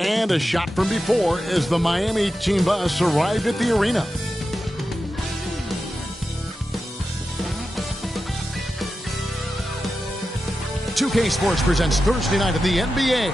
And a shot from before as the Miami team bus arrived at the arena. "2K Sports presents Thursday night of the NBA.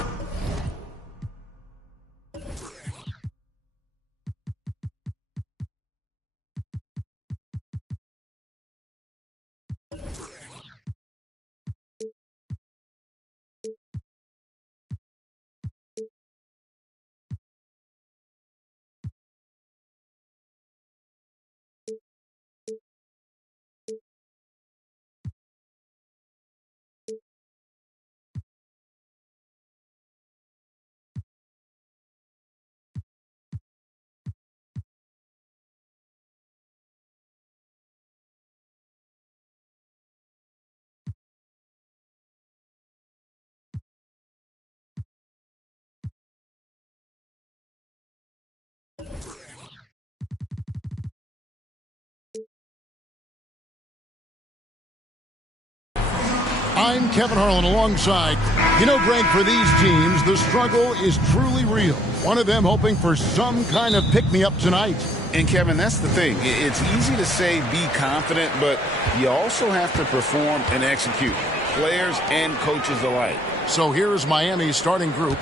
I'm Kevin Harlan alongside. You know, Greg, for these teams, the struggle is truly real. One of them hoping for some kind of pick-me-up tonight. And, Kevin, that's the thing. It's easy to say be confident, but you also have to perform and execute, players and coaches alike. So here's Miami's starting group.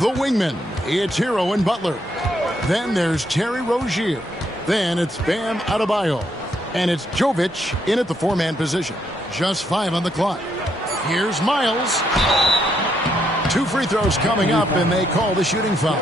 The wingmen, it's Hero and Butler. Then there's Terry Rozier. Then it's Bam Adebayo. And it's Jovic in at the four-man position. Just 5 on the clock. Here's Miles. 2 free throws coming up, and they call the shooting foul.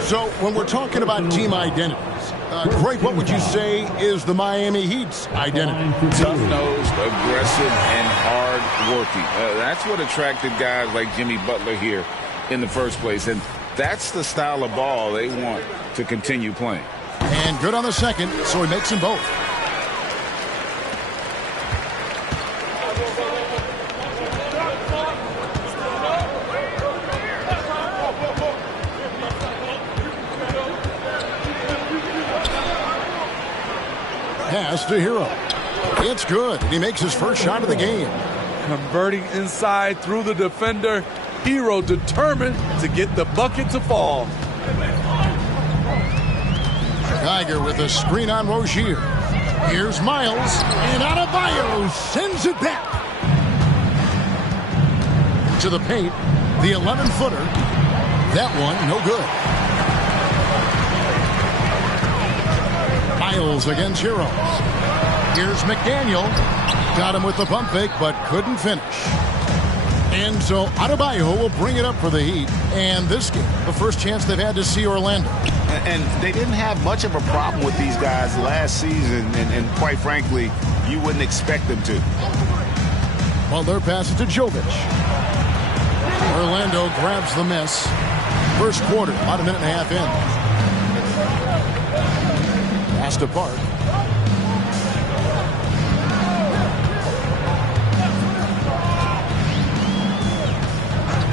So when we're talking about team identities, Greg, what would you say is the Miami Heat's identity? Tough-nosed, aggressive, and hard-working. That's what attracted guys like Jimmy Butler here in the first place, and that's the style of ball they want to continue playing. And good on the second, so he makes them both. Pass to Hero. It's good. He makes his first shot of the game. Converting inside through the defender. Hero determined to get the bucket to fall. Geiger with a screen on Rozier. Here's Miles. And Adebayo sends it back. To the paint. The 11-footer. That one, no good. Miles against Hero. Here's McDaniel. Got him with the pump fake, but couldn't finish. And so Adebayo will bring it up for the Heat. And this game, the first chance they've had to see Orlando. And they didn't have much of a problem with these guys last season, and quite frankly, you wouldn't expect them to. Butler passes to Jovic. Orlando grabs the miss. First quarter, about a minute and a half in. Pass to Park.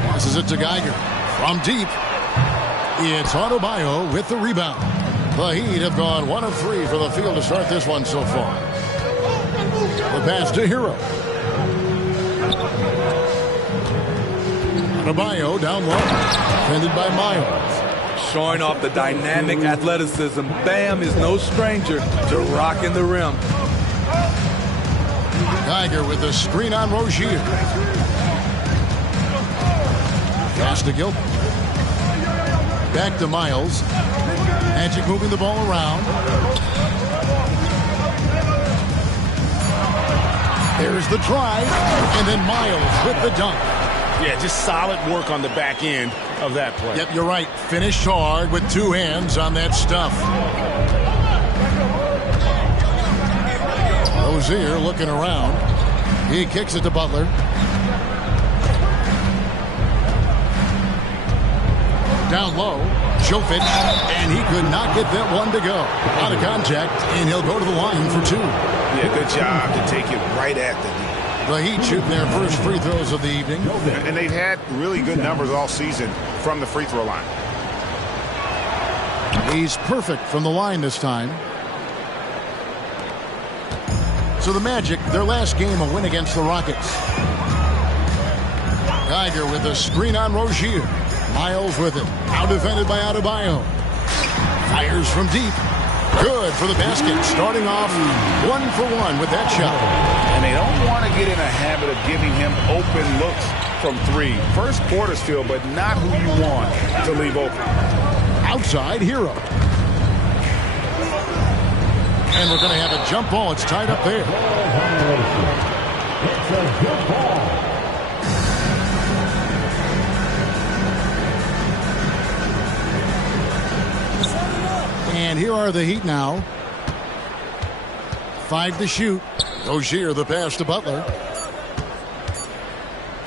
Passes it to Geiger. From deep. It's Adebayo with the rebound. The Heat have gone 1 of 3 for the field to start this one so far. The pass to Hero. Adebayo down low. Defended by Miles. Showing off the dynamic athleticism, Bam is no stranger to rocking the rim. Geiger with the screen on Rozier. Pass to Gilbert. Back to Miles. Magic moving the ball around. There's the try. And then Miles with the dunk. Yeah, just solid work on the back end of that play. Yep, you're right. Finished hard with 2 hands on that stuff. Rozier looking around. He kicks it to Butler. Down low, Jovic, and he could not get that one to go. Out of contact, and he'll go to the line for 2. Yeah, good job to take it right at the D. The Heat shooting their first free throws of the evening. And they've had really good numbers all season from the free throw line. He's perfect from the line this time. So the Magic, their last game, a win against the Rockets. Geiger with a screen on Rozier. Miles with it. Now defended by Adebayo. Fires from deep. Good for the basket. Starting off 1-for-1 with that shot. And they don't want to get in a habit of giving him open looks from three. First quarter still, but not who you want to leave open. Outside Hero. And we're going to have a jump ball. It's tied up there. It's a jump ball. And here are the Heat now. 5 to shoot. Rozier the pass to Butler.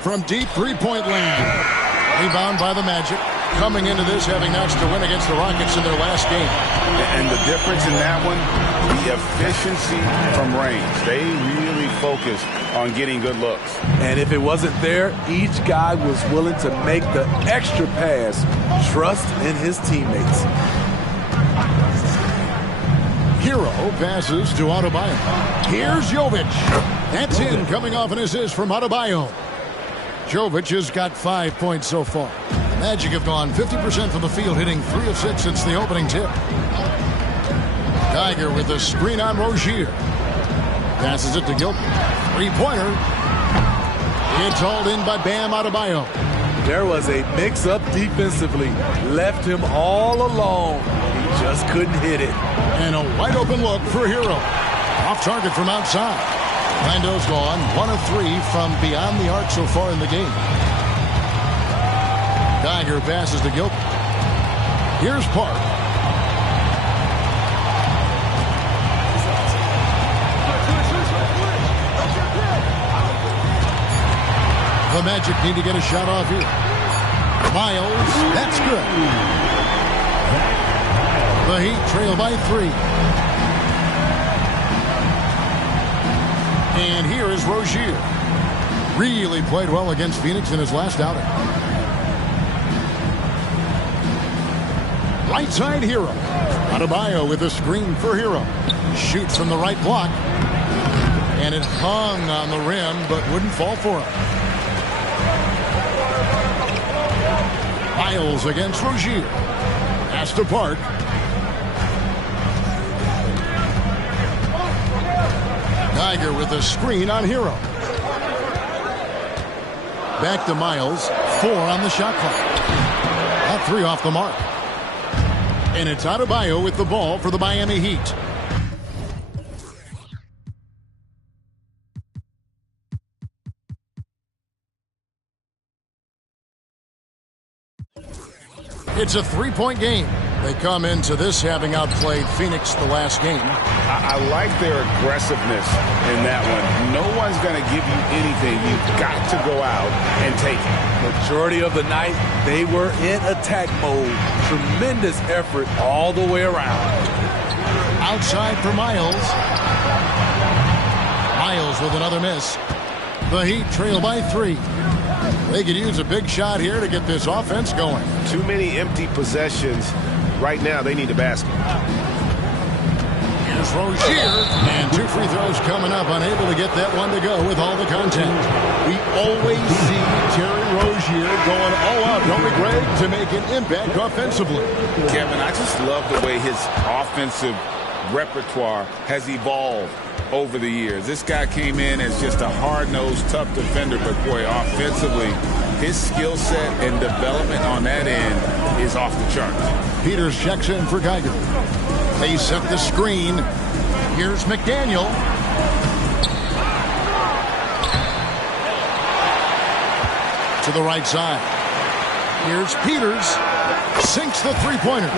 From deep three-point land. Rebound by the Magic. Coming into this having notched to win against the Rockets in their last game. And the difference in that one, the efficiency from range. They really focused on getting good looks. And if it wasn't there, each guy was willing to make the extra pass. Trust in his teammates. Hero passes to Adebayo. Here's Jovic. That's in, coming off an assist from Adebayo. Jovic has got 5 points so far. The Magic have gone 50% from the field, hitting 3 of 6 since the opening tip. Geiger with a screen on Rozier. Passes it to Gilbert. Three-pointer. It's hauled in by Bam Adebayo. There was a mix-up defensively. Left him all alone. He just couldn't hit it. And a wide-open look for Hero. Off target from outside. Lando's gone 1 of 3 from beyond the arc so far in the game. Geiger passes to Gilbert. Here's Park. The Magic need to get a shot off here. Miles, that's good. The Heat trail by 3. And here is Rozier. Really played well against Phoenix in his last outing. Right side Hero. Adebayo with a screen for Hero. Shoots from the right block. And it hung on the rim but wouldn't fall for him. Miles against Rozier. Pass to Park. Geiger with a screen on Hero. Back to Miles. 4 on the shot clock. That 3 off the mark. And it's Adebayo with the ball for the Miami Heat. It's a 3-point game. They come into this having outplayed Phoenix the last game. I like their aggressiveness in that one. No one's going to give you anything. You've got to go out and take it. Majority of the night, they were in attack mode. Tremendous effort all the way around. Outside for Miles. Miles with another miss. The Heat trail by 3. They could use a big shot here to get this offense going. Too many empty possessions. Right now, they need a basket. Here's Rozier. And 2 free throws coming up. Unable to get that one to go with all the contact. We always see Terry Rozier going all out, don't we, Greg, to make an impact offensively. Kevin, I just love the way his offensive repertoire has evolved over the years. This guy came in as just a hard-nosed, tough defender, but boy, offensively, his skill set and development on that end is off the charts. Peters checks in for Geiger. They set the screen. Here's McDaniel. To the right side. Here's Peters. Sinks the three-pointer.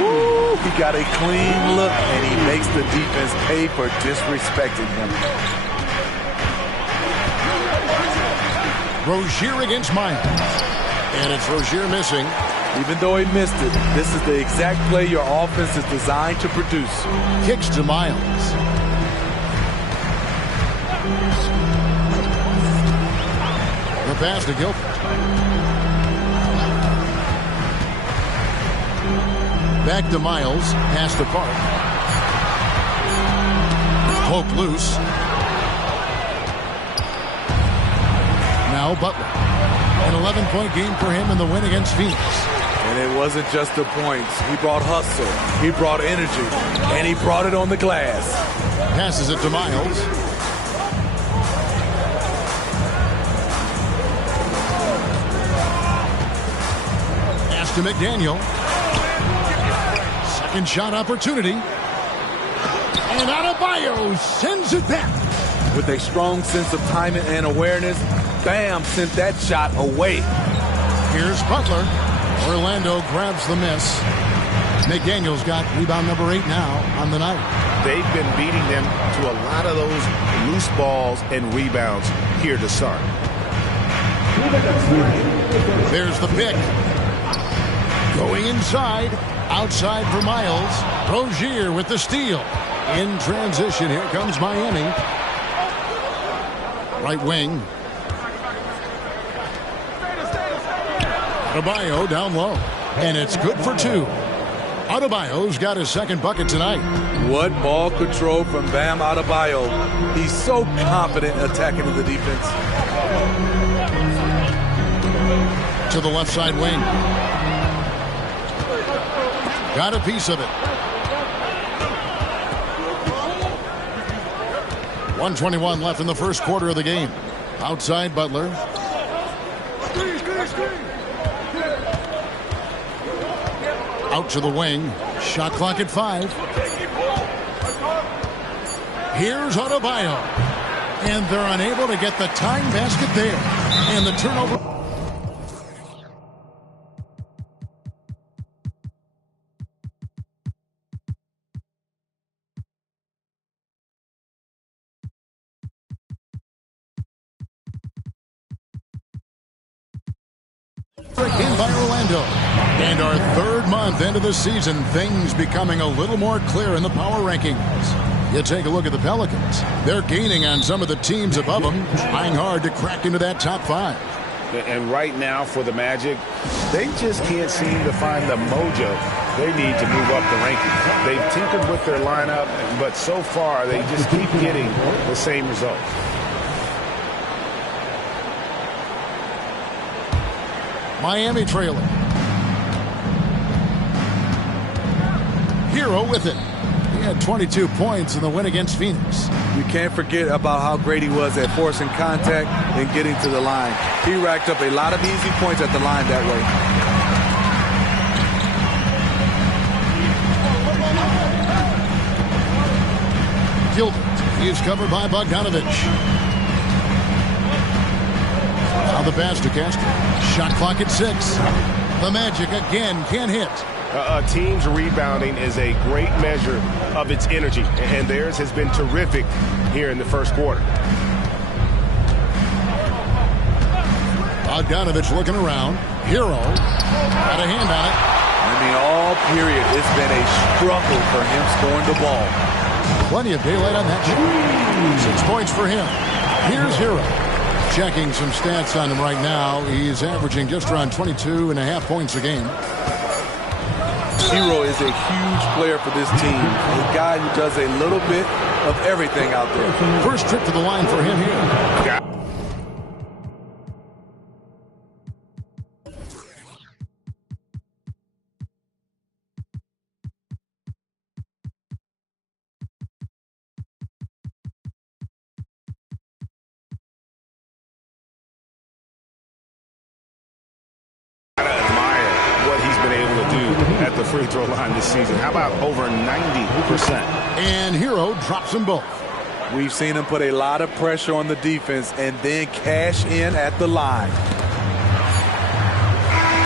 Woo, he got a clean look, and he makes the defense pay for disrespecting him. Rozier against Miles. And it's Rozier missing. Even though he missed it, this is the exact play your offense is designed to produce. Kicks to Miles. The pass to Gilbert. Back to Miles. Pass to Park. Poke loose. Now Butler. An 11-point game for him in the win against Phoenix. And it wasn't just the points. He brought hustle, he brought energy, and he brought it on the glass. Passes it to Miles. Pass to McDaniel. Second shot opportunity. And Adebayo sends it back. With a strong sense of timing and awareness, Bam sent that shot away. Here's Butler. Orlando grabs the miss. McDaniel's got rebound number 8 now on the night. They've been beating them to a lot of those loose balls and rebounds here to start. There's the pick. Going inside. Outside for Miles. Rozier with the steal. In transition, here comes Miami. Right wing. Adebayo down low. And it's good for 2. Adebayo's got his second bucket tonight. What ball control from Bam Adebayo. He's so confident attacking the defense. To the left side wing. Got a piece of it. 1:21 left in the first quarter of the game. Outside Butler. Out to the wing. Shot clock at 5. Here's Adebayo. And they're unable to get the tying basket there. And the turnover. In by Orlando. And our third month into the season, things becoming a little more clear in the power rankings. You take a look at the Pelicans. They're gaining on some of the teams above them, trying hard to crack into that top 5. And right now for the Magic, they just can't seem to find the mojo they need to move up the rankings. They've tinkered with their lineup, but so far they just keep getting the same results. Miami trailing. Hero with it. He had 22 points in the win against Phoenix. You can't forget about how great he was at forcing contact and getting to the line. He racked up a lot of easy points at the line that way. Gilbert. He is covered by Bogdanovich. Now the pass to Castro. Shot clock at 6. The Magic again can't hit. A team's rebounding is a great measure of its energy, and theirs has been terrific here in the first quarter. Bogdanovich looking around. Hero got a hand on it. I mean, all period, it's been a struggle for him scoring the ball. Plenty of daylight on that shot. 6 points for him. Here's Hero. Checking some stats on him right now. He's averaging just around 22.5 points a game. Hero is a huge player for this team. A guy who does a little bit of everything out there. First trip to the line for him here. At the free throw line this season. How about over 90%? And Hero drops them both. We've seen him put a lot of pressure on the defense and then cash in at the line.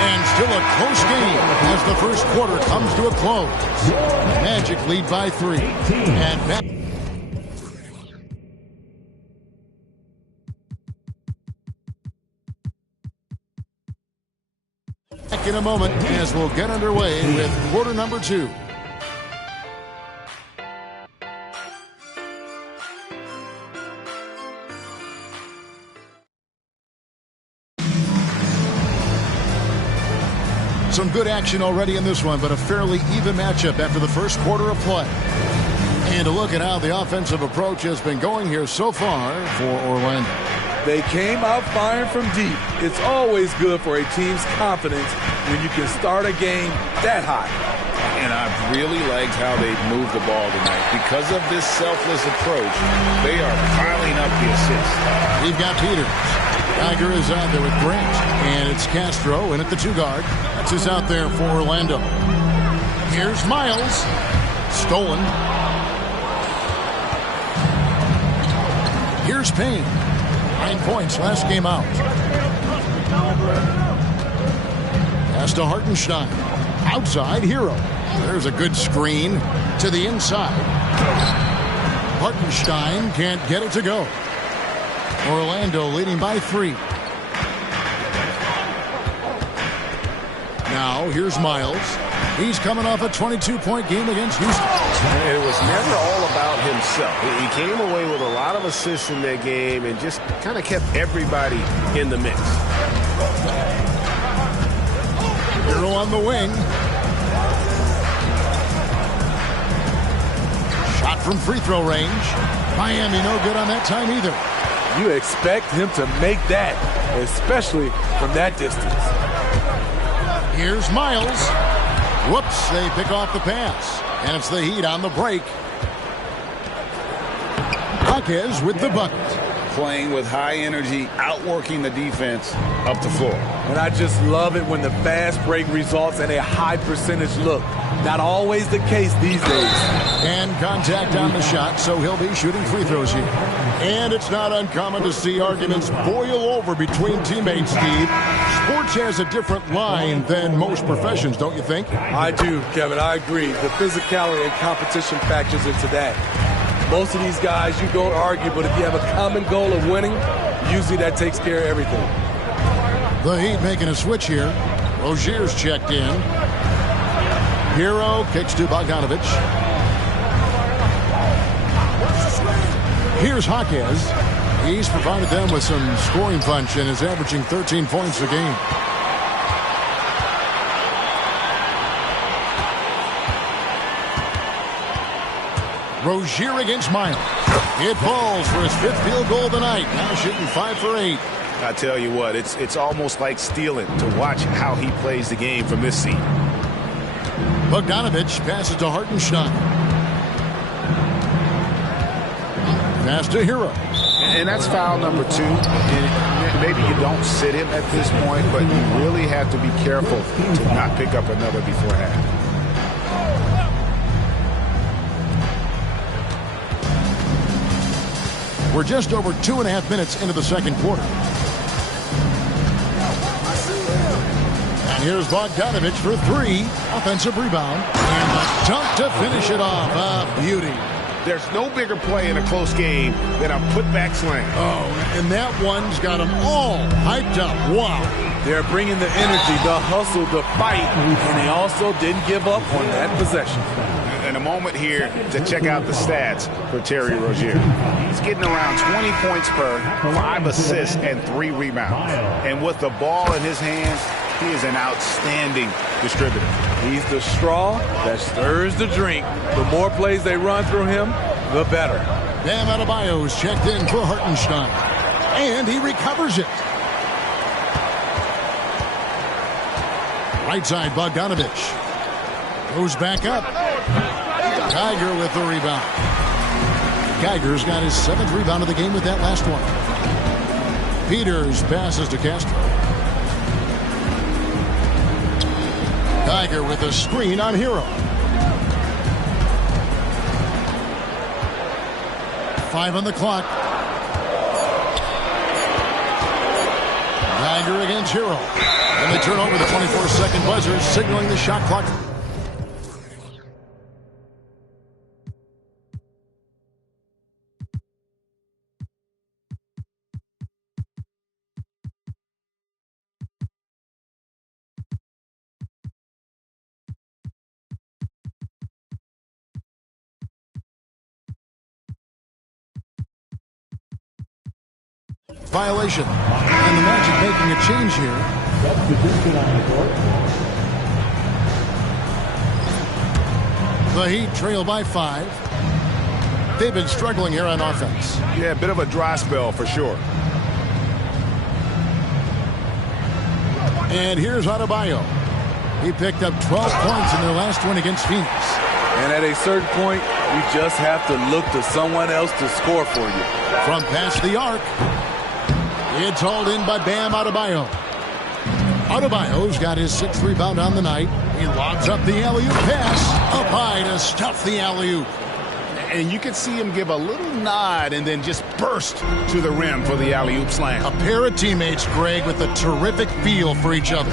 And still a close game as the first quarter comes to a close. Magic lead by 3. And back. Back in a moment as we'll get underway with quarter number 2. Some good action already in this one, but a fairly even matchup after the first quarter of play. And a look at how the offensive approach has been going here so far for Orlando. They came out firing from deep. It's always good for a team's confidence when you can start a game that hot. And I've really liked how they've moved the ball tonight. Because of this selfless approach, they are piling up the assists. We've got Peters. Geiger is out there with Grant. And it's Castro in at the 2 guard. That's who's out there for Orlando. Here's Miles. Stolen. Here's Payne. 9 points last game out. Pass to Hartenstein. Outside, Hero. There's a good screen to the inside. Hartenstein can't get it to go. Orlando leading by 3. Now, here's Miles. He's coming off a 22-point game against Houston. And it was never all about himself. He came away with a lot of assists in that game and just kind of kept everybody in the mix. Hero on the wing. Shot from free throw range. Miami no good on that time either. You expect him to make that, especially from that distance. Here's Miles. Whoops, they pick off the pass. And it's the Heat on the break. Jaquez with the bucket. Playing with high energy, outworking the defense up the floor. And I just love it when the fast break results in a high percentage look. Not always the case these days. And contact on the shot, so he'll be shooting free throws here. And it's not uncommon to see arguments boil over between teammates, Steve. Sports has a different line than most professions, don't you think? I do, Kevin. I agree. The physicality and competition factors into that. Most of these guys, you don't argue, but if you have a common goal of winning, usually that takes care of everything. The Heat making a switch here. Rozier's checked in. Hero kicks to Bogdanovich. Here's Jaquez. He's provided them with some scoring punch and is averaging 13 points a game. Rozier against Miles. It falls for his 5th field goal of the night. Now shooting 5 for 8. I tell you what, it's almost like stealing to watch how he plays the game from this seat. Bogdanovich passes to Hartenstein. Pass to Hero. And that's foul number 2. And maybe you don't sit him at this point, but you really have to be careful to not pick up another before half. We're just over 2.5 minutes into the second quarter. And here's Bogdanovich for 3. Offensive rebound. And a dunk to finish it off. A beauty. There's no bigger play in a close game than a putback slam. Oh, and that one's got them all hyped up. Wow. They're bringing the energy, the hustle, the fight, and they also didn't give up on that possession. And a moment here to check out the stats for Terry Rozier. He's getting around 20 points per, 5 assists, and 3 rebounds. And with the ball in his hands, he is an outstanding distributor. He's the straw that stirs the drink. The more plays they run through him, the better. Bam Adebayo's checked in for Hartenstein. And he recovers it. Right side, Bogdanovich. Goes back up. Geiger with the rebound. Geiger's got his 7th rebound of the game with that last one. Peters passes to Castro. Geiger with a screen on Hero. 5 on the clock. Geiger against Hero. And they turn over the 24-second buzzer, signaling the shot clock. Violation. And the Magic making a change here. The Heat trail by 5. They've been struggling here on offense. Yeah, a bit of a dry spell for sure. And here's Adebayo. He picked up 12 points in their last win against Phoenix. And at a certain point, you just have to look to someone else to score for you. From past the arc, it's hauled in by Bam Adebayo. Adebayo's got his 6th rebound on the night. He lobs up the alley-oop pass, up high to stuff the alley-oop. And you can see him give a little nod and then just burst to the rim for the alley-oop slam. A pair of teammates, Greg, with a terrific feel for each other.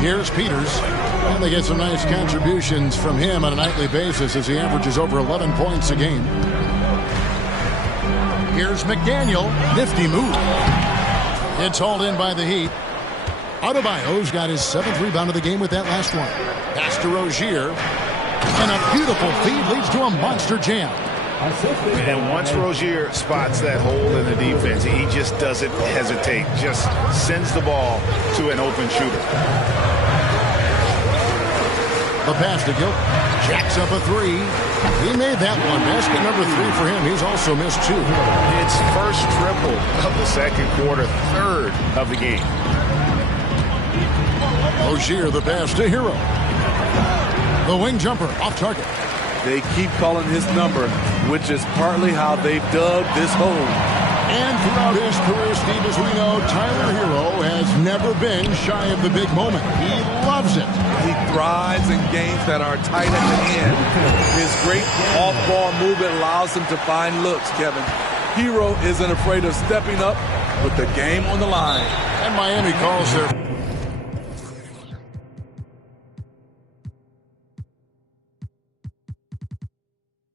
Here's Peters. And they get some nice contributions from him on a nightly basis as he averages over 11 points a game. Here's McDaniel. Nifty move. It's hauled in by the Heat. Adebayo's got his 7th rebound of the game with that last one. Pass to Rozier. And a beautiful feed leads to a monster jam. And once Rozier spots that hole in the defense, he just doesn't hesitate. Just sends the ball to an open shooter. The pass to Gilbert. Jacks up a 3. He made that one. Basket number 3 for him. He's also missed 2. It's first triple of the second quarter, 3rd of the game. Rozier, the pass to Hero. The wing jumper off target. They keep calling his number, which is partly how they've dug this hole. And throughout his career, Steve, as we know, Tyler Hero has never been shy of the big moment. He loves it. He thrives in games that are tight at the end. His great off-ball movement allows him to find looks, Kevin. Hero isn't afraid of stepping up with the game on the line. And Miami calls their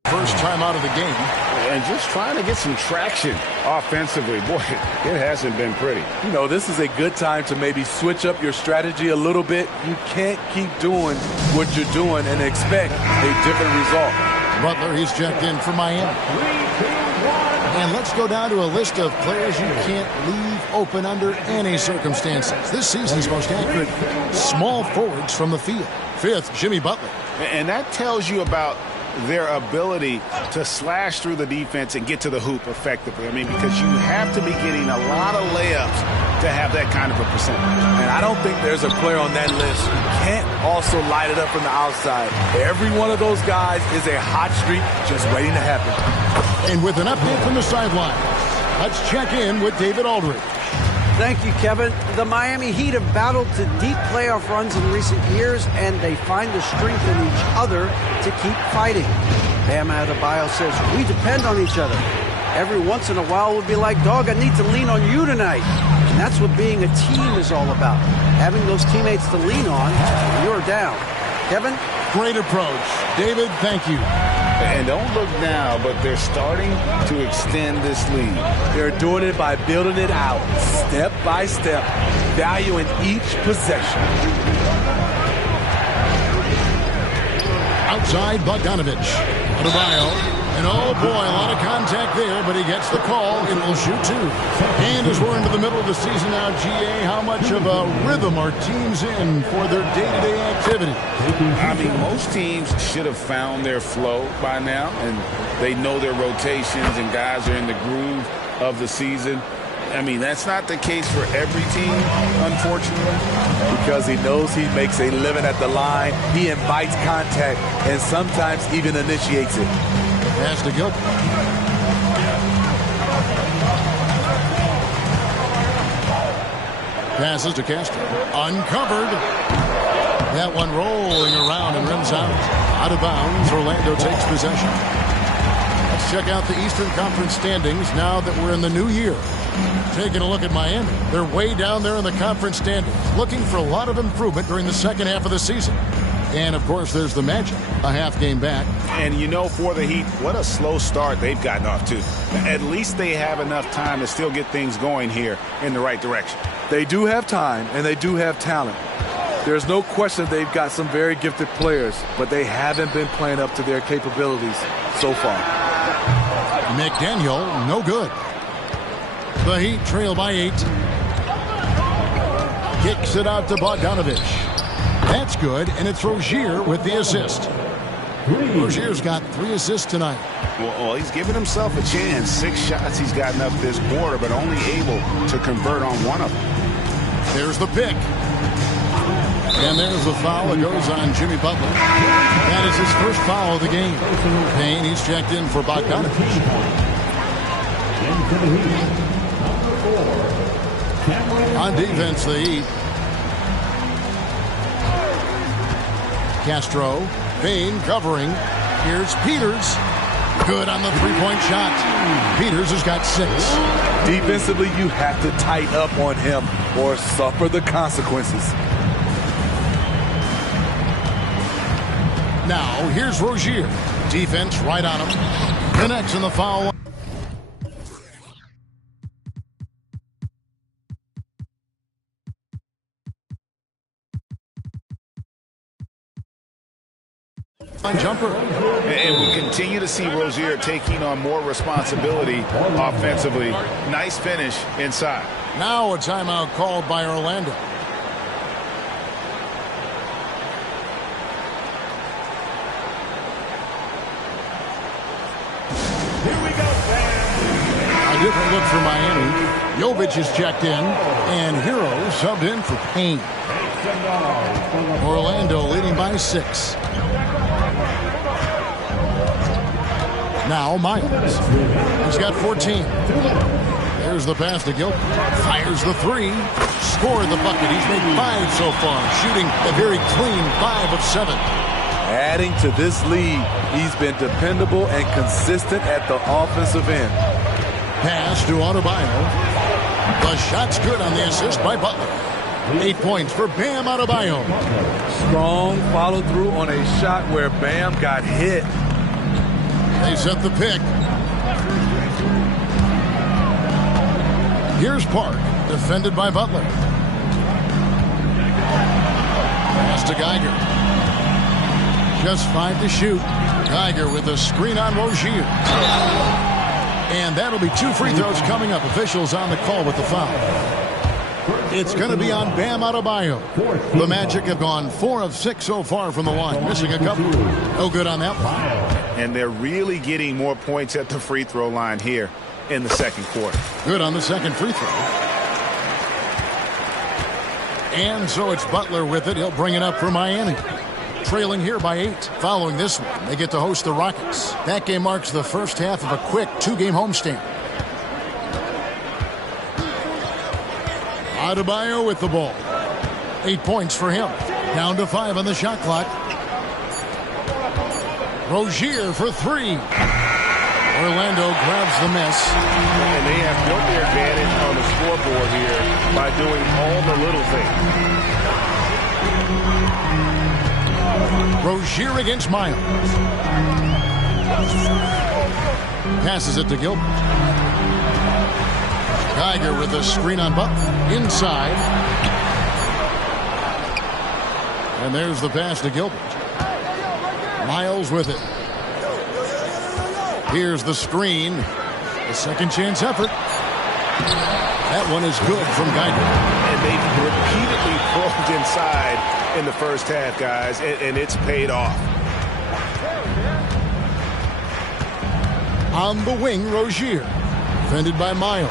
first time out of the game. And just trying to get some traction offensively. Boy, it hasn't been pretty. You know, this is a good time to maybe switch up your strategy a little bit. You can't keep doing what you're doing and expect a different result. Butler, he's checked in for Miami. And let's go down to a list of players you can't leave open under any circumstances. This season's most accurate small forwards from the field. 5th, Jimmy Butler. And that tells you about their ability to slash through the defense and get to the hoop effectively. I mean, because you have to be getting a lot of layups to have that kind of a percentage. And I don't think there's a player on that list who can't also light it up from the outside. Every one of those guys is a hot streak just waiting to happen. And with an update from the sideline, let's check in with David Aldridge. Thank you, Kevin. The Miami Heat have battled to deep playoff runs in recent years, and they find the strength in each other to keep fighting. Bam Adebayo says, we depend on each other. Every once in a while, we'll be like, dog, I need to lean on you tonight. And that's what being a team is all about. Having those teammates to lean on when you're down. Kevin? Great approach. David, thank you. And don't look now, but they're starting to extend this lead. They're doing it by building it out, step by step, valuing each possession. Outside, Bogdanovich. Adebayo. And oh boy, a lot of contact there, but he gets the call and will shoot 2. And as we're into the middle of the season now, GA, how much of a rhythm are teams in for their day-to-day activity? I mean, most teams should have found their flow by now, and they know their rotations and guys are in the groove of the season. I mean, that's not the case for every team, unfortunately. Because he knows he makes a living at the line, he invites contact, and sometimes even initiates it. Pass to Gilbert. Passes to Castro. Uncovered. That one rolling around and rims out. Out of bounds. Orlando takes possession. Let's check out the Eastern Conference standings now that we're in the new year. Taking a look at Miami. They're way down there in the conference standings, looking for a lot of improvement during the second half of the season. And, of course, there's the Magic, a half game back. And, you know, for the Heat, what a slow start they've gotten off to. At least they have enough time to still get things going here in the right direction. They do have time, and they do have talent. There's no question they've got some very gifted players, but they haven't been playing up to their capabilities so far. McDaniel, no good. The Heat trail by 8. Kicks it out to Bogdanovich. That's good, and it's Rozier with the assist. Rozier's got 3 assists tonight. Well, he's given himself a chance. 6 shots he's gotten up this quarter, but only able to convert on one of them. There's the pick. And there's the foul that goes on Jimmy Butler. That is his first foul of the game. Payne, he's checked in for Bogdanovich. On defense, the Heat. Castro, Payne covering. Here's Peters. Good on the three-point shot. Peters has got 6. Defensively, you have to tighten up on him or suffer the consequences. Now, here's Rozier. Defense right on him. Connects in the foul line. Jumper. And we continue to see Rozier taking on more responsibility offensively. Nice finish inside. Now a timeout called by Orlando. Here we go, A different look for Miami. Jovic is checked in, and Hero subbed in for Payne. Orlando leading by 6. Now Miles. He's got 14. There's the pass to Gilbert. Fires the 3. Scored the bucket. He's made 5 so far. Shooting a very clean 5 of 7. Adding to this lead, he's been dependable and consistent at the offensive end. Pass to Adebayo. The shot's good on the assist by Butler. 8 points for Bam Adebayo. Strong follow-through on a shot where Bam got hit. They set the pick. Here's Park, defended by Butler. Pass to Geiger. Just 5 to shoot. Geiger with a screen on Rozier. And that'll be 2 free throws coming up. Officials on the call with the foul. It's going to be on Bam Adebayo. The Magic have gone 4 of 6 so far from the line, missing a couple. No good on that one. And they're really getting more points at the free throw line here in the second quarter. Good on the second free throw. And so it's Butler with it. He'll bring it up for Miami. Trailing here by 8. Following this one, they get to host the Rockets. That game marks the first half of a quick 2-game homestand. Adebayo with the ball. 8 points for him. Down to 5 on the shot clock. Rozier for 3. Orlando grabs the miss. And they have built their advantage on the scoreboard here by doing all the little things. Rozier against Miles. Passes it to Gilbert. Geiger with a screen on Butler. Inside. And there's the pass to Gilbert. Miles with it. Here's the screen. The second chance effort. That one is good from Geiger. And they've repeatedly pulled inside in the first half, guys, and it's paid off. On the wing, Rozier. Defended by Miles.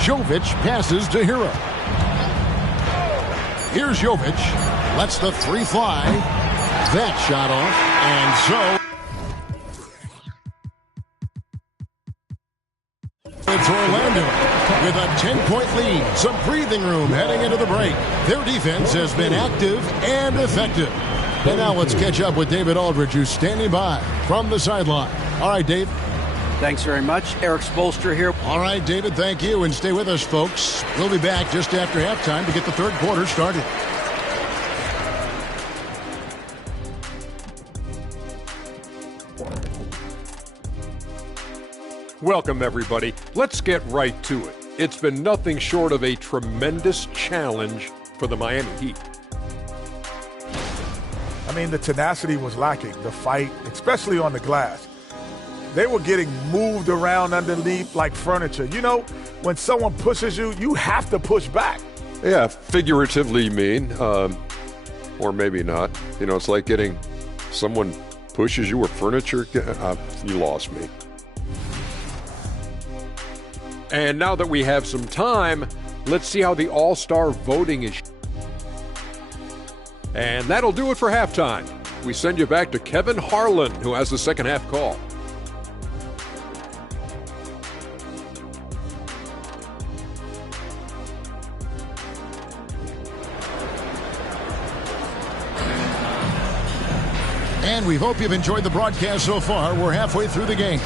Jovic passes to Hero. Here's Jovic. Lets the 3 fly. That shot off. And so it's Orlando with a 10-point lead. Some breathing room heading into the break. Their defense has been active and effective. And now let's catch up with David Aldridge, who's standing by from the sideline. All right, Dave. Thanks very much. Eric Spoelstra here. All right, David, thank you. And stay with us, folks. We'll be back just after halftime to get the third quarter started. Welcome, everybody. Let's get right to it. It's been nothing short of a tremendous challenge for the Miami Heat. I mean, the tenacity was lacking, the fight, especially on the glass. They were getting moved around underneath like furniture. You know, when someone pushes you, you have to push back. Yeah, figuratively mean, or maybe not. You know, it's like getting someone pushes you or furniture. You lost me. And now that we have some time, let's see how the All-Star voting is. And that'll do it for halftime. We send you back to Kevin Harlan, who has the second half call. And we hope you've enjoyed the broadcast so far. We're halfway through the game.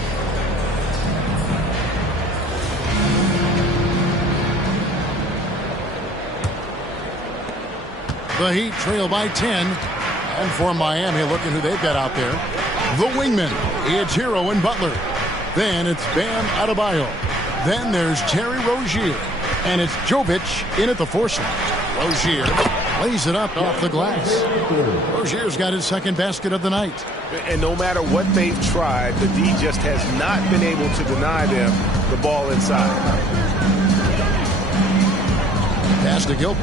The Heat trail by 10. And for Miami, look at who they've got out there. The wingmen, it's Hero and Butler. Then it's Bam Adebayo. Then there's Terry Rozier. And it's Jovic in at the 4 slot. Rozier lays it up off the glass. Rozier's got his second basket of the night. And no matter what they've tried, the D just has not been able to deny them the ball inside. Pass to Gilbert.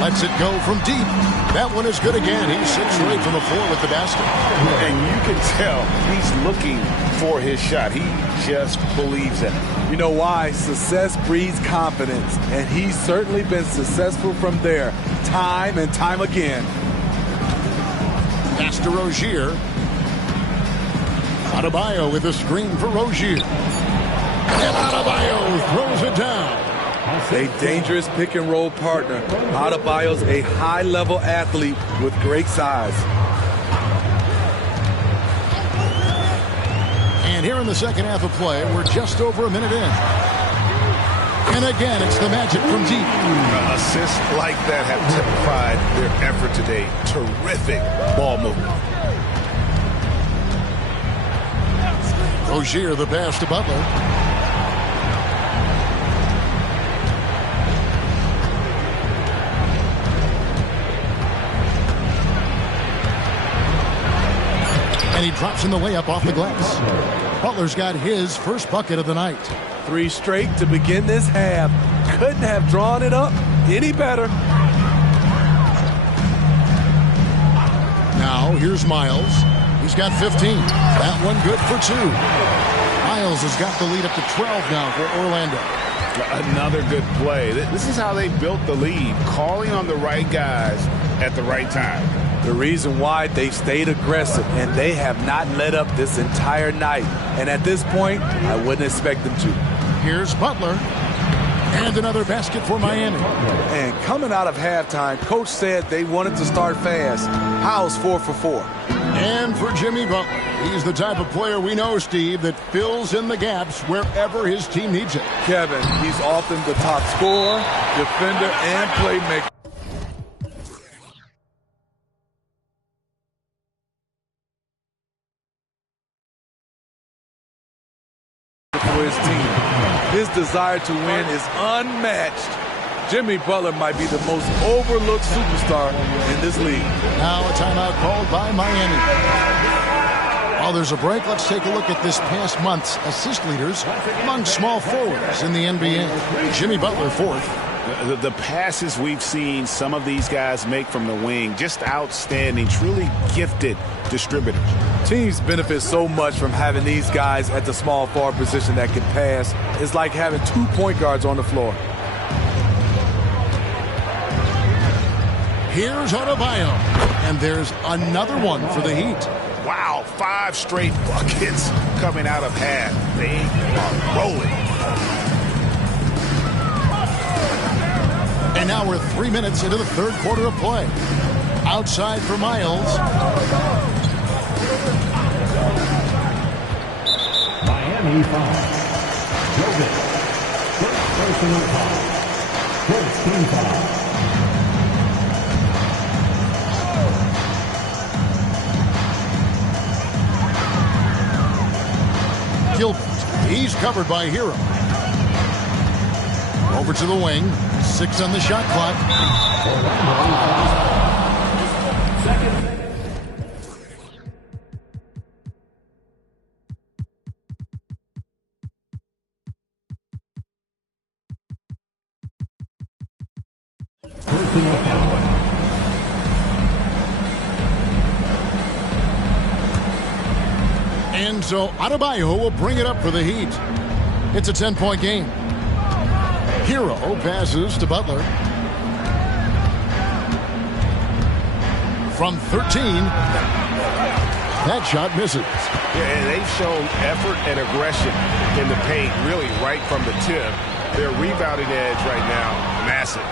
Lets it go from deep. That one is good again. He's 6 for 8 from the floor with the basket. And you can tell he's looking for his shot. He just believes in it. You know why? Success breeds confidence, and he's certainly been successful from there, time and time again. Pass to Rozier. Adebayo with a screen for Rozier. And Adebayo throws it down. A dangerous pick-and-roll partner. Adebayo's a high-level athlete with great size. And here in the second half of play, we're just over a minute in. And again, it's the Magic from deep. Assists like that have typified their effort today. Terrific ball movement. Rozier, the pass to Butler. And he drops in the layup off the glass. Butler's got his first bucket of the night. 3 straight to begin this half. Couldn't have drawn it up any better. Now, here's Miles. He's got 15. That one good for 2. Miles has got the lead up to 12 now for Orlando. Another good play. This is how they built the lead, calling on the right guys at the right time. The reason why they stayed aggressive, and they have not let up this entire night. And at this point, I wouldn't expect them to. Here's Butler. And another basket for Miami. And coming out of halftime, Coach said they wanted to start fast. How's 4 for 4? And for Jimmy Butler, he's the type of player we know, Steve, that fills in the gaps wherever his team needs it. Kevin, he's often the top scorer, defender, and playmaker for his team. His desire to win is unmatched. Jimmy Butler might be the most overlooked superstar in this league. Now a timeout called by Miami. While there's a break, let's take a look at this past month's assist leaders among small forwards in the NBA. Jimmy Butler, 4th. The passes we've seen some of these guys make from the wing, just outstanding, truly gifted distributors. Teams benefit so much from having these guys at the small forward position that can pass. It's like having 2 point guards on the floor. Here's Adebayo. And there's another one for the Heat. Wow, 5 straight buckets coming out of half. They are rolling. And now we're 3 minutes into the third quarter of play. Outside for Miles. Miami foul. Jovic. First personal foul. First team foul. Gilbert. He's covered by Hero. Over to the wing. 6 on the shot clock. And so Adebayo will bring it up for the Heat. It's a 10-point game. Hero passes to Butler. From 13, that shot misses. Yeah, and they've shown effort and aggression in the paint, really right from the tip. Their rebounding edge right now, massive.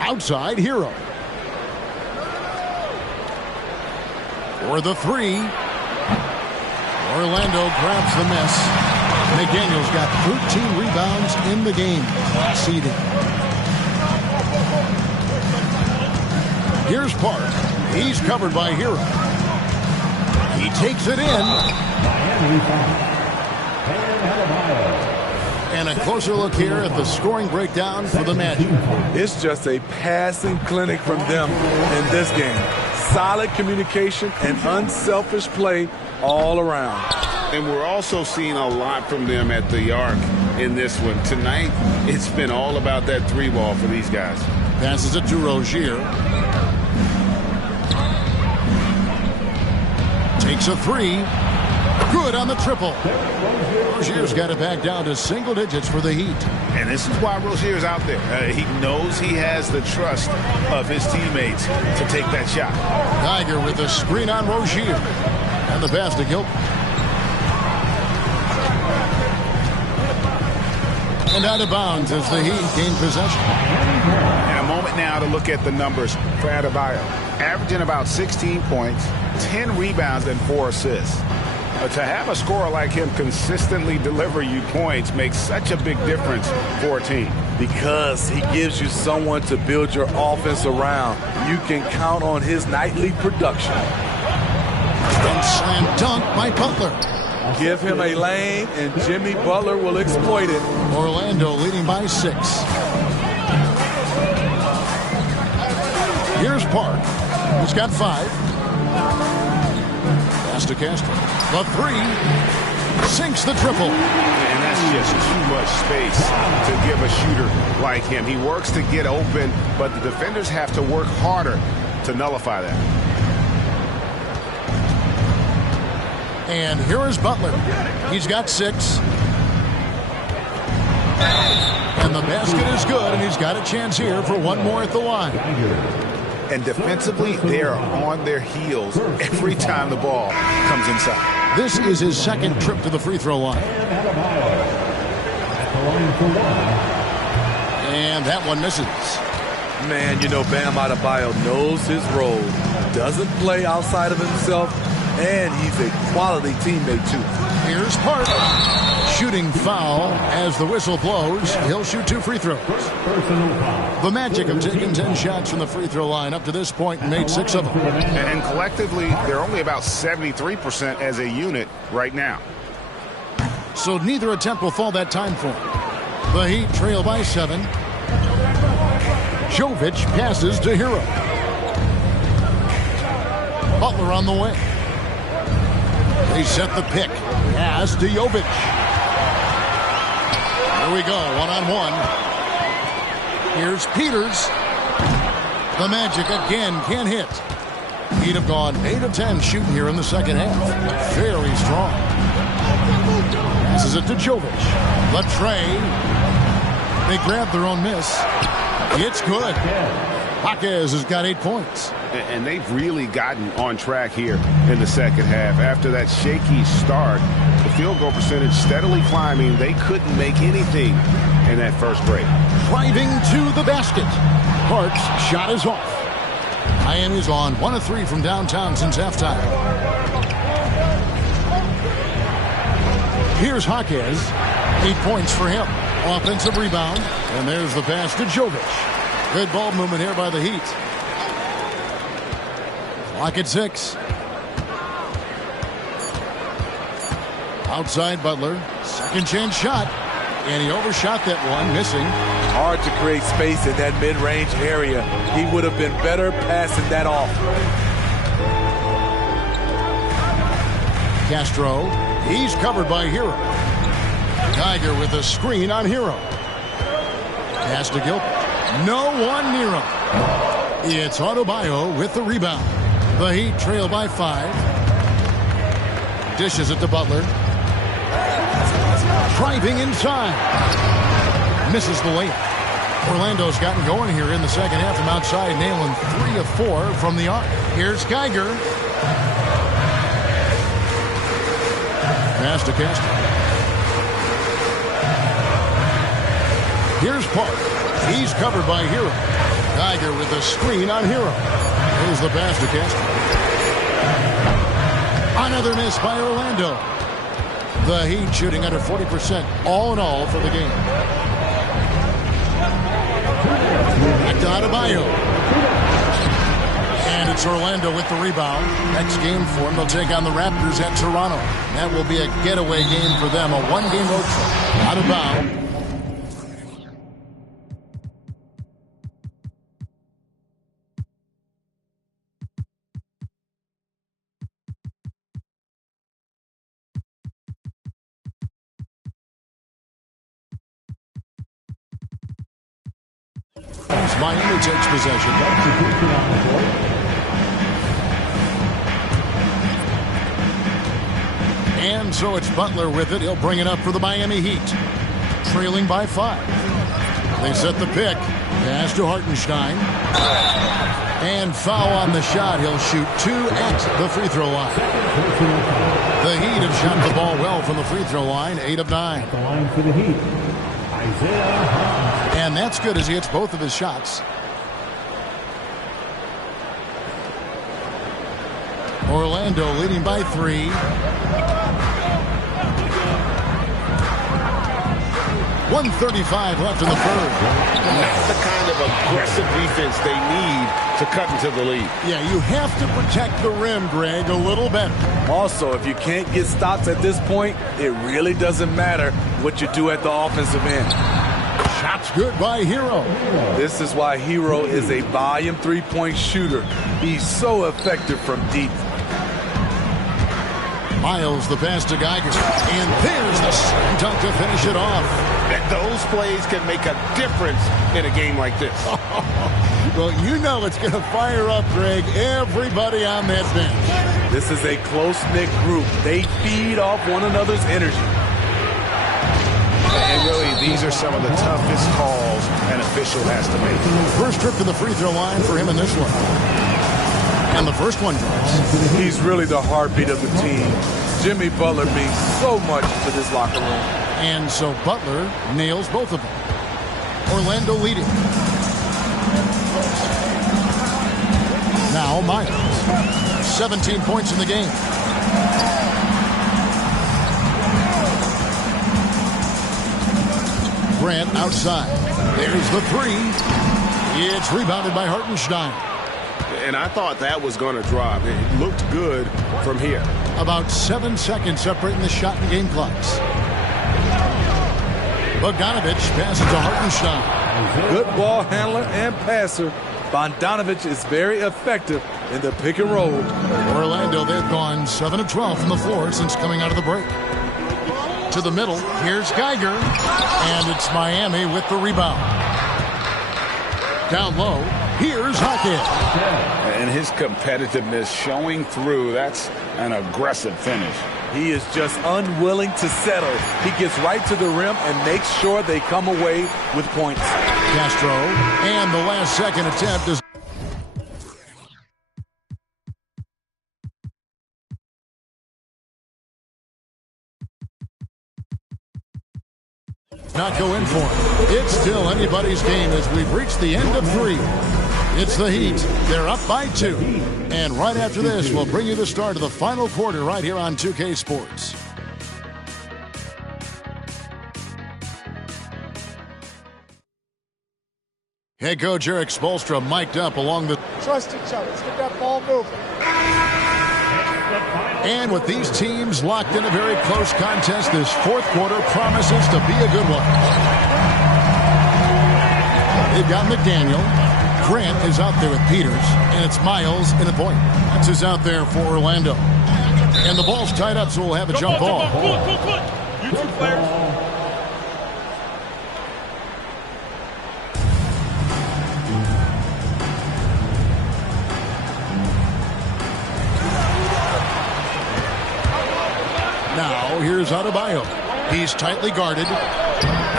Outside, Hero. For the three. Orlando grabs the miss. McDaniels got 13 rebounds in the game. Seeding. Here's Park. He's covered by Hero. He takes it in. And a closer look here at the scoring breakdown for the Magic. It's just a passing clinic from them in this game. Solid communication and unselfish play all around. And we're also seeing a lot from them at the arc in this one. Tonight, it's been all about that three ball for these guys. Passes it to Rozier. Takes a three. Good on the triple. Rozier's got it back down to single digits for the Heat. And this is why Rozier's out there. He knows he has the trust of his teammates to take that shot. Geiger with the screen on Rozier. And the pass to Gilbert. And out of bounds as the Heat gain possession. And a moment now to look at the numbers for Adebayo. Averaging about 16 points, 10 rebounds, and 4 assists. To have a scorer like him consistently deliver you points makes such a big difference for a team. Because he gives you someone to build your offense around. You can count on his nightly production. And slam dunk by Butler. Give him a lane, and Jimmy Butler will exploit it. Orlando leading by 6. Here's Park. He's got 5. Pass to Castro. The three. Sinks the triple. And that's just too much space to give a shooter like him. He works to get open, but the defenders have to work harder to nullify that. And here is Butler. He's got 6. And the basket is good, and he's got a chance here for one more at the line. And defensively, they are on their heels every time the ball comes inside. This is his second trip to the free throw line. And that one misses. Man, you know, Bam Adebayo knows his role. Doesn't play outside of himself. And he's a quality teammate, too. Here's Park. Shooting foul as the whistle blows. He'll shoot 2 free throws. The Magic have taken 10 shots from the free throw line up to this point and made 6 of them. And collectively, they're only about 73% as a unit right now. So neither attempt will fall that time for him. The Heat trail by 7. Jovic passes to Hero. Butler on the way. They set the pick. Pass to Jovic. Here we go, one-on-one. Here's Peters. The Magic again can't hit. He'd have gone 8 of 10 shooting here in the second half. Very strong. Passes it to Jovic. Latrey. They grab their own miss. It's good. Jaquez has got 8 points. And they've really gotten on track here in the second half. After that shaky start, the field goal percentage steadily climbing. They couldn't make anything in that first break. Driving to the basket. Park's shot is off. Miami's on 1 of 3 from downtown since halftime. Here's Jaquez. 8 points for him. Offensive rebound. And there's the pass to Jovic. Good ball movement here by the Heat. Clock at 6. Outside Butler. Second chance shot. And he overshot that one, missing. Hard to create space in that mid-range area. He would have been better passing that off. Castro. He's covered by Hero. Geiger with a screen on Hero. Pass to Gilbert. No one near him. It's Adebayo with the rebound. The Heat trail by 5. Dishes it to Butler. Driving inside. Misses the layup. Orlando's gotten going here in the second half from outside, nailing 3 of 4 from the arc. Here's Geiger. Pass to Kester. Here's Park. He's covered by Hero. Geiger with the screen on Hero. Here's the pass to Kester. Another miss by Orlando. The Heat shooting under 40% all in all for the game. Back to Adebayo. And it's Orlando with the rebound. Next game for them, they'll take on the Raptors at Toronto. That will be a getaway game for them, a one-game road trip. Out of bounds. Miami takes possession. And so it's Butler with it. He'll bring it up for the Miami Heat. Trailing by 5. They set the pick. Pass to Hartenstein. And foul on the shot. He'll shoot 2 at the free throw line. The Heat have shot the ball well from the free throw line. 8 of 9. At the line for the Heat, Isaiah Hartenstein. And that's good as he hits both of his shots. Orlando leading by 3. 1:35 left in the third. That's the kind of aggressive defense they need to cut into the lead. Yeah, you have to protect the rim, Greg, a little better. Also, if you can't get stops at this point, it really doesn't matter what you do at the offensive end. Shots good by Hero. This is why Hero is a volume three-point shooter. He's so effective from deep. Miles the pass to Geiger. And there's the slam dunk to finish it off. And those plays can make a difference in a game like this. Well, you know it's going to fire up, Greg, everybody on that bench. This is a close-knit group. They feed off one another's energy. And really, these are some of the toughest calls an official has to make. First trip to the free throw line for him in this one. And the first one drops. He's really the heartbeat of the team. Jimmy Butler means so much to this locker room. And so Butler nails both of them. Orlando leading. Now Miles. 17 points in the game. Grant outside. There's the 3. It's rebounded by Hartenstein. And I thought that was going to drop. It looked good from here. About 7 seconds separating the shot and game clocks. Bogdanovich passes to Hartenstein. Good ball handler and passer. Bogdanovich is very effective in the pick and roll. Orlando, they've gone 7 of 12 from the floor since coming out of the break. To the middle, here's Geiger. And it's Miami with the rebound. Down low, here's Hackett. And his competitiveness showing through. That's an aggressive finish. He is just unwilling to settle. He gets right to the rim and makes sure they come away with points. Castro, and the last second attempt is not go in for it. It's still anybody's game as we've reached the end of 3. It's the Heat. They're up by 2. And right after this, we'll bring you the start of the final quarter right here on 2K Sports. Head coach Eric Spoelstra mic'd up along the... Trust each other. Let's get that ball moving. And with these teams locked in a very close contest, this fourth quarter promises to be a good one. They've got McDaniel. Grant is out there with Peters, and it's Miles in a point. That's who's out there for Orlando. And the ball's tied up, so we'll have a jump ball. You two players. Here's Adebayo. He's tightly guarded.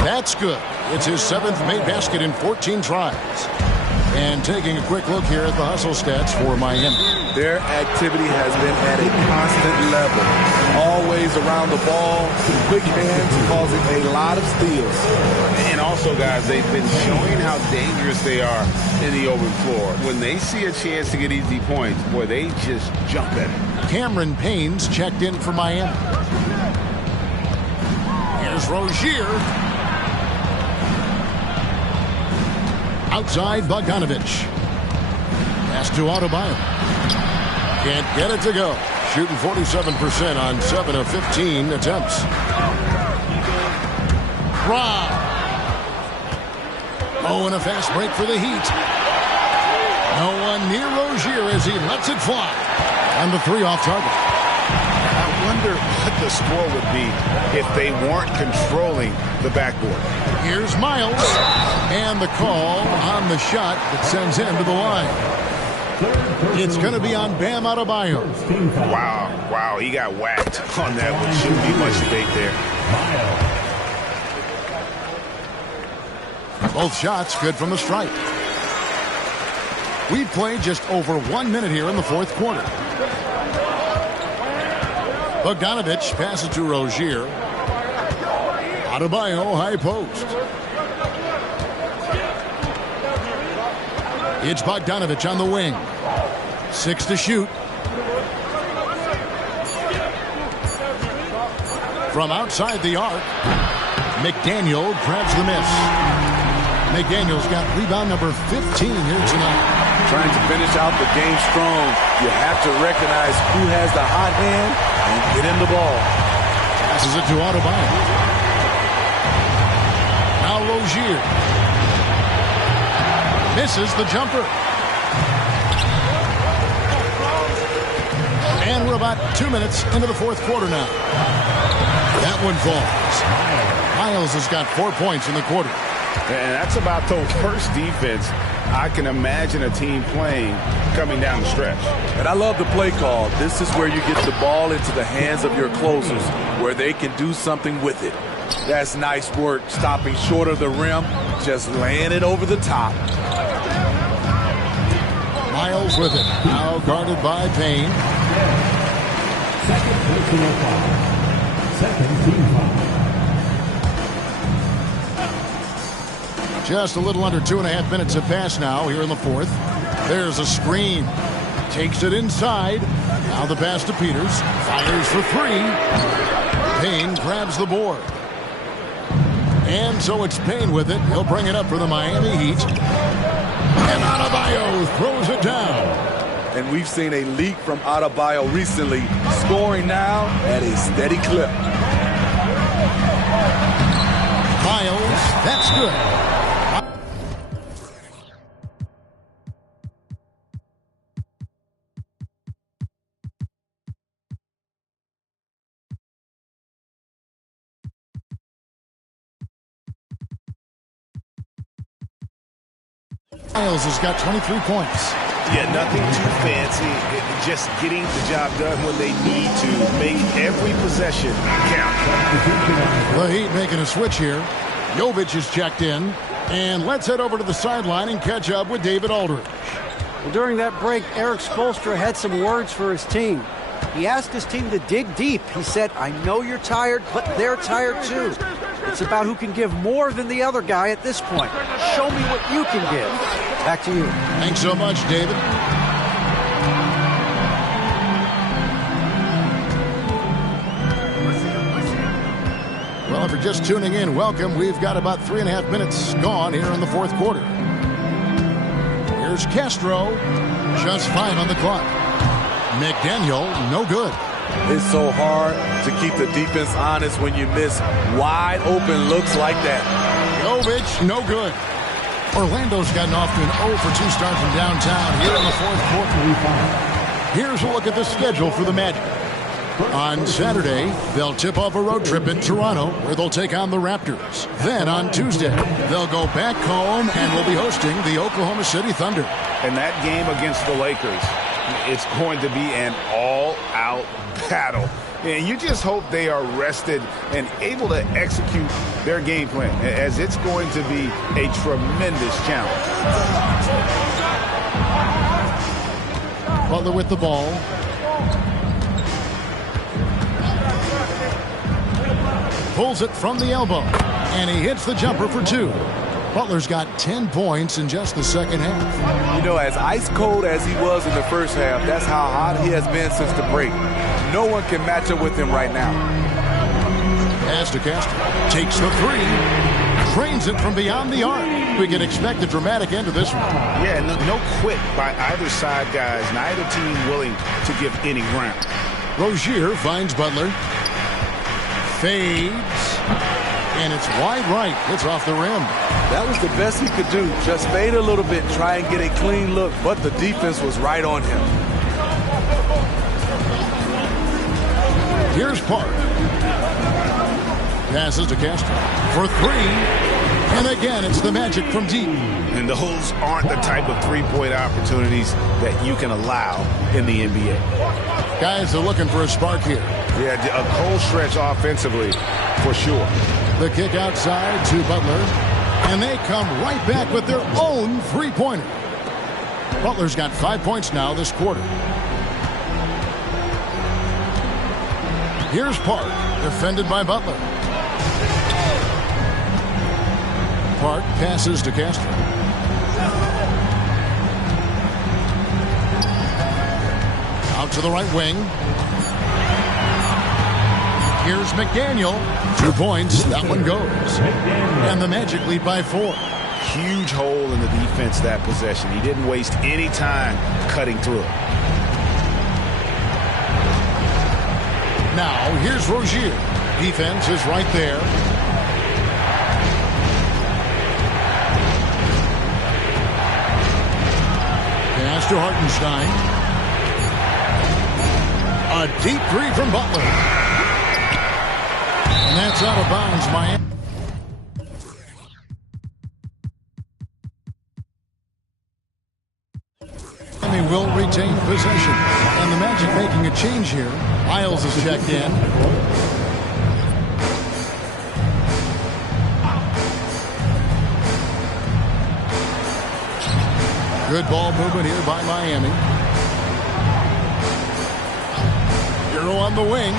That's good. It's his 7th made basket in 14 tries. And taking a quick look here at the hustle stats for Miami. Their activity has been at a constant level. Always around the ball, quick hands causing a lot of steals. And also, guys, they've been showing how dangerous they are in the open floor. When they see a chance to get easy points, boy, they just jump at it. Cameron Payne's checked in for Miami. Here's Rozier. Outside Bogdanovich. Pass to Adebayo. Can't get it to go. Shooting 47% on 7 of 15 attempts. Rob. Oh, and a fast break for the Heat. No one near Rozier as he lets it fly. And the 3 off target. I wonder what the score would be if they weren't controlling the backboard. Here's Miles. And the call on the shot that sends him to the line. It's going to be on Bam Adebayo. Wow, he got whacked on that one. Shouldn't be much debate there. Both shots good from the stripe. We've played just over 1 minute here in the 4th quarter. Bogdanovich passes to Rozier. Adebayo high post. It's Bogdanovich on the wing. 6 to shoot. From outside the arc, McDaniel grabs the miss. McDaniel's got rebound number 15 here tonight. Trying to finish out the game strong, you have to recognize who has the hot hand and get him the ball. Passes it to Adebayo. Now Rozier. Misses the jumper. And we're about 2 minutes into the 4th quarter now. That one falls. Miles has got 4 points in the quarter. And that's about the worst defense I can imagine a team playing coming down the stretch. And I love the play call. This is where you get the ball into the hands of your closers, where they can do something with it. That's nice work, stopping short of the rim, just laying it over the top. Miles with it. Now guarded by Payne. Second personal foul. Second team foul. Just a little under 2.5 minutes have passed now here in the 4th. There's a screen. Takes it inside. Now the pass to Peters. Fires for 3. Payne grabs the board. And so it's Payne with it. He'll bring it up for the Miami Heat. And Adebayo throws it down. And we've seen a leak from Adebayo recently, scoring now at a steady clip. Miles, that's good. Miles has got 23 points. Yeah, nothing too fancy. Just getting the job done when they need to. Make every possession count. The Heat making a switch here. Jovic is checked in. And let's head over to the sideline and catch up with David Aldridge. Well, during that break, Eric Spoelstra had some words for his team. He asked his team to dig deep. He said, I know you're tired, but they're tired too. It's about who can give more than the other guy at this point. Show me what you can give. Back to you. Thanks so much, David. Well, if you're just tuning in, welcome. We've got about 3.5 minutes gone here in the 4th quarter. Here's Castro. Just 5 on the clock. McDaniel, no good. It's so hard to keep the defense honest when you miss wide open looks like that. Jovic, no good. Orlando's gotten off to an 0-for-2 start from downtown here in the 4th quarter. Here's a look at the schedule for the Magic. On Saturday, they'll tip off a road trip in Toronto where they'll take on the Raptors. Then on Tuesday, they'll go back home and will be hosting the Oklahoma City Thunder. And that game against the Lakers It's going to be an all-out battle. And you just hope they are rested and able to execute their game plan, as it's going to be a tremendous challenge. Butler with the ball. Pulls it from the elbow, and he hits the jumper for 2. Butler's got 10 points in just the second half. You know, as ice cold as he was in the first half, that's how hot he has been since the break. No one can match up with him right now. Pass to Castro. Takes the 3. Trains it from beyond the arc. We can expect a dramatic end to this one. Yeah, no quit by either side, guys. Neither team willing to give any ground. Rozier finds Butler. Fades. And it's wide right. It's off the rim. That was the best he could do. Just fade a little bit, try and get a clean look, but the defense was right on him. Here's Park. Passes to Castro for 3. And again, it's the Magic from deep. And those aren't the type of three-point opportunities that you can allow in the NBA. Guys are looking for a spark here. Yeah, a cold stretch offensively for sure. The kick outside to Butler. And they come right back with their own three-pointer. Butler's got 5 points now this quarter. Here's Park, defended by Butler. Park passes to Castro. Out to the right wing. Here's McDaniel. 2 points. That one goes. And the Magic lead by 4. Huge hole in the defense that possession. He didn't waste any time cutting through it. Now, here's Rozier. Defense is right there. Pass to Hartenstein. A deep 3 from Butler. And that's out of bounds, Miami. Miami will retain possession. And the Magic making a change here. Miles is checked in. Good ball movement here by Miami. Hero on the wing.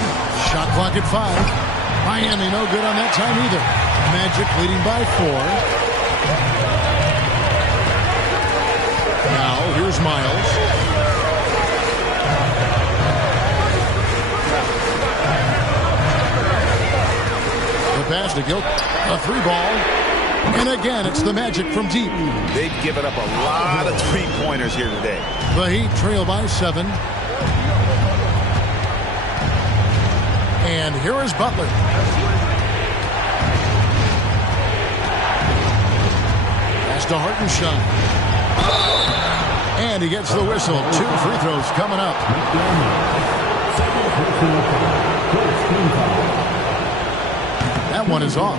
Shot clock at 5. Miami no good on that time either. Magic leading by 4. Now here's Miles. The pass to Gilbert. A 3-ball. And again, it's the Magic from deep. They've given up a lot of three-pointers here today. The Heat trail by 7. And here is Butler. Pass to Hartenstein. And he gets the whistle. 2 free throws coming up. That one is off.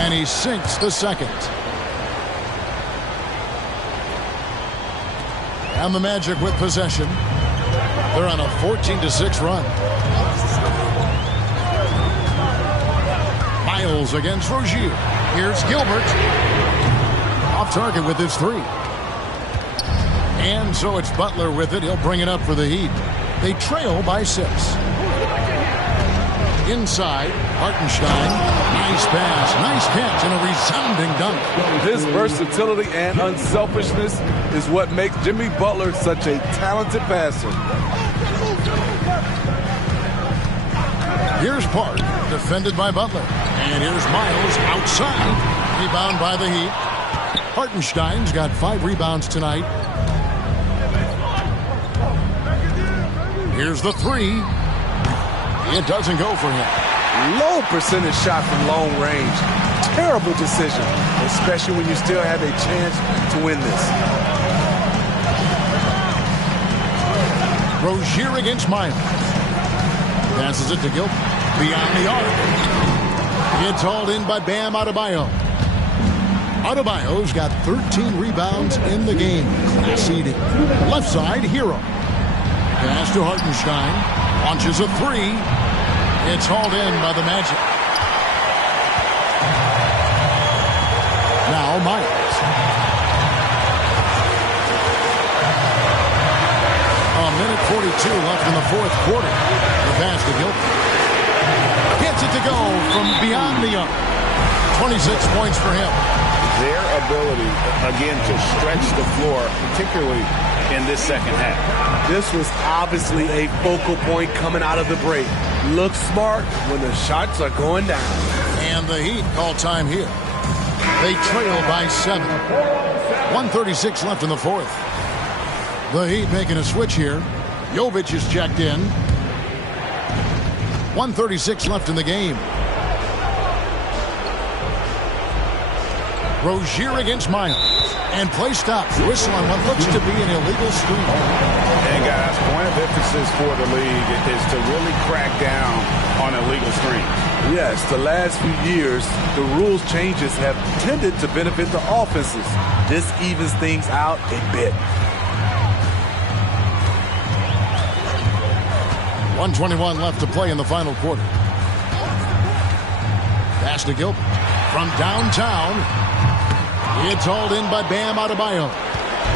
And he sinks the second. And the Magic with possession. They're on a 14-6 run. Miles against Rozier. Here's Gilbert. Off target with his 3. And so it's Butler with it. He'll bring it up for the Heat. They trail by 6. Inside, Hartenstein. Nice pass, nice catch, and a resounding dunk. His versatility and unselfishness is what makes Jimmy Butler such a talented passer. Here's Park, defended by Butler. And here's Miles outside. Rebound by the Heat. Hartenstein's got 5 rebounds tonight. Here's the 3. It doesn't go for him. Low percentage shot from long range. Terrible decision, especially when you still have a chance to win this. Rozier against Miles. Passes it to Gilbert. Beyond the arc. It's hauled in by Bam Adebayo. Adebayo's got 13 rebounds in the game. Class eating. Left side, Hero. Pass to Hartenstein. Launches a three. It's hauled in by the Magic. Now Myers. A minute 42 left in the fourth quarter. The pass to Gilbert. Gets it to go from beyond the arc. 26 points for him. Their ability, again, to stretch the floor, particularly in this second half. This was obviously a focal point coming out of the break. Look smart when the shots are going down. And the Heat call time here. They trail by 7. 1:36 left in the fourth. The Heat making a switch here. Jovic is checked in. 1:36 left in the game. Rozier against Miles. And play stops. Whistle on what looks to be an illegal screen. And guys, point of emphasis for the league is to really crack down on illegal screens. Yes, the last few years, the rules changes have tended to benefit the offenses. This evens things out a bit. 1:21 left to play in the final quarter. Pass to Gilbert. From downtown. It's hauled in by Bam Adebayo.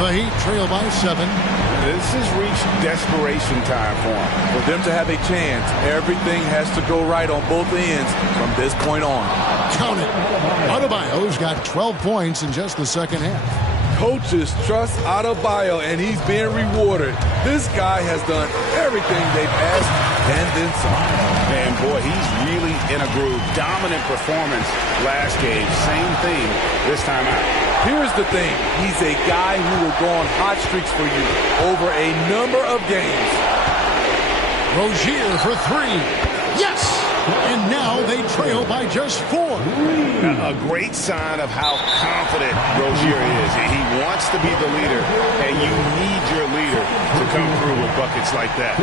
The Heat trail by 7. This has reached desperation time for them. For them to have a chance, everything has to go right on both ends from this point on. Count it. Adebayo's got 12 points in just the second half. Coaches trust Adebayo, and he's being rewarded. This guy has done everything they've asked and then some. And boy, he's really in a groove. Dominant performance last game. Same thing this time out. Here's the thing. He's a guy who will go on hot streaks for you over a number of games. Rozier for 3. Yes! And now they trail by just 4. A great sign of how confident Rozier is. He wants to be the leader, and you need your leader to come through with buckets like that.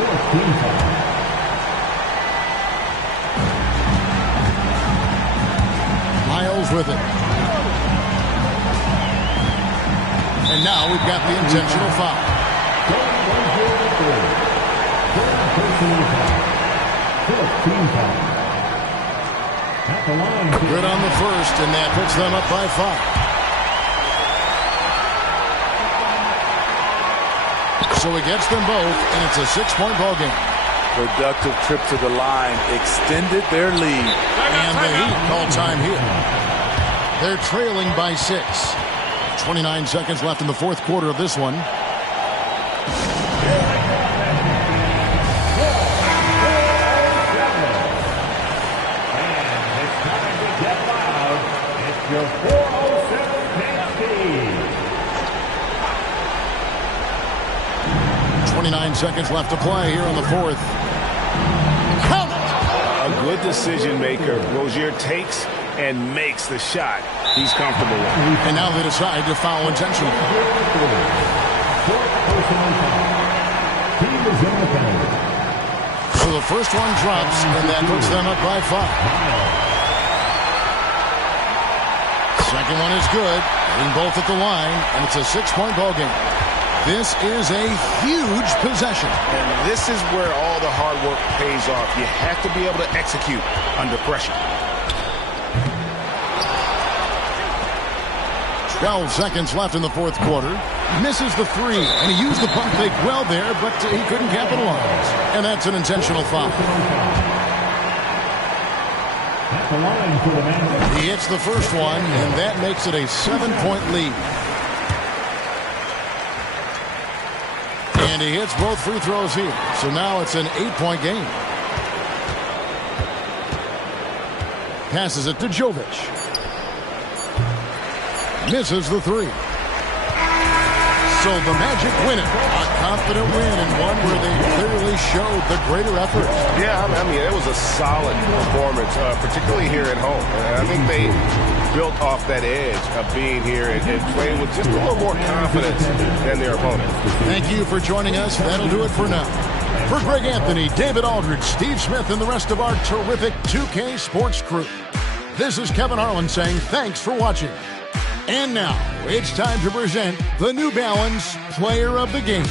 Miles with it. And now we've got the intentional foul. Good on the first, and that puts them up by 5. So he gets them both, and it's a 6-point ball game. Productive trip to the line extended their lead. And the Heat call time here. They're trailing by 6. 29 seconds left in the fourth quarter of this one. Your 407 penalty. 29 seconds left to play here in the fourth. Count it! A good decision maker. Rozier takes and makes the shot he's comfortable with. And now they decide to foul intentionally. So the first one drops, and that puts them up by 5. Second one is good. Hitting both at the line, and it's a 6-point ball game. This is a huge possession. And this is where all the hard work pays off. You have to be able to execute under pressure. 12 seconds left in the fourth quarter. Misses the 3, and he used the pump fake well there, but he couldn't capitalize. And that's an intentional foul. He hits the first one, and that makes it a 7-point lead. And he hits both free throws here. So now it's an 8-point game. Passes it to Jovic. Misses the 3. So the Magic win it. A confident win, and one where they clearly showed the greater effort. Yeah, I mean, it was a solid performance, particularly here at home. I think they built off that edge of being here and playing with just a little more confidence than their opponent. Thank you for joining us. That'll do it for now. For Greg Anthony, David Aldridge, Steve Smith, and the rest of our terrific 2K Sports crew, this is Kevin Harlan saying thanks for watching. And now it's time to present the New Balance Player of the Game.